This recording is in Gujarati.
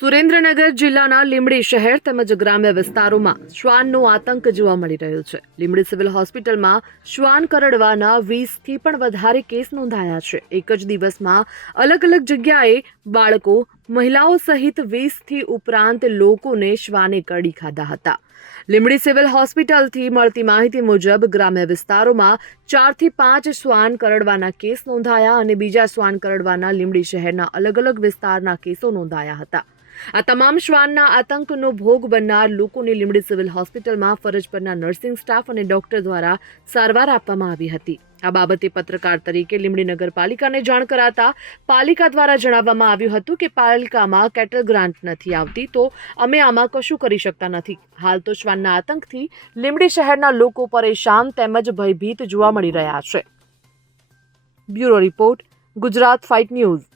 સુરેન્દ્રનગર જિલ્લાના લીંબડી શહેર તેમજ ગ્રામ્ય વિસ્તારોમાં શ્વાનનો આતંક જોવા મળી રહ્યો છે. લીંબડી સિવિલ હોસ્પિટલમાં શ્વાન કરડવાના વીસથી પણ વધારે કેસ નોંધાયા છે. એક જ દિવસમાં અલગ અલગ જગ્યાએ બાળકો, મહિલાઓ સહિત વીસથી ઉપરાંત લોકોને શ્વાને કરડી ખાધા હતા. લીંબડી સિવિલ હોસ્પિટલથી મળતી માહિતી મુજબ ગ્રામ્ય વિસ્તારોમાં ચારથી પાંચ શ્વાન કરડવાના કેસ નોંધાયા અને બીજા શ્વાન કરડવાના લીંબડી શહેરના અલગ અલગ વિસ્તારના કેસો નોંધાયા હતા. આ તમામ શ્વાનના આતંકનો ભોગ બનનાર લોકોને લીમડી સિવિલ હોસ્પિટલમાં ફરજ પરના નર્સિંગ સ્ટાફ અને ડોક્ટર દ્વારા સારવાર આપવામાં આવી હતી. આ બાબતે પત્રકાર તરીકે લીમડી નગરપાલિકાને જાણ કરાતા પાલિકા દ્વારા જણાવવામાં આવ્યું હતું કે પાલિકામાં કેટલ ગ્રાન્ટ નથી આવતી તો અમે આમાં કશું કરી શકતા નથી. હાલ તો શ્વાનના આતંકથી લીમડી શહેરના લોકો પરેશાન તેમજ ભયભીત જોવા મળી રહ્યા છે. Bureau report, Gujarat fight news.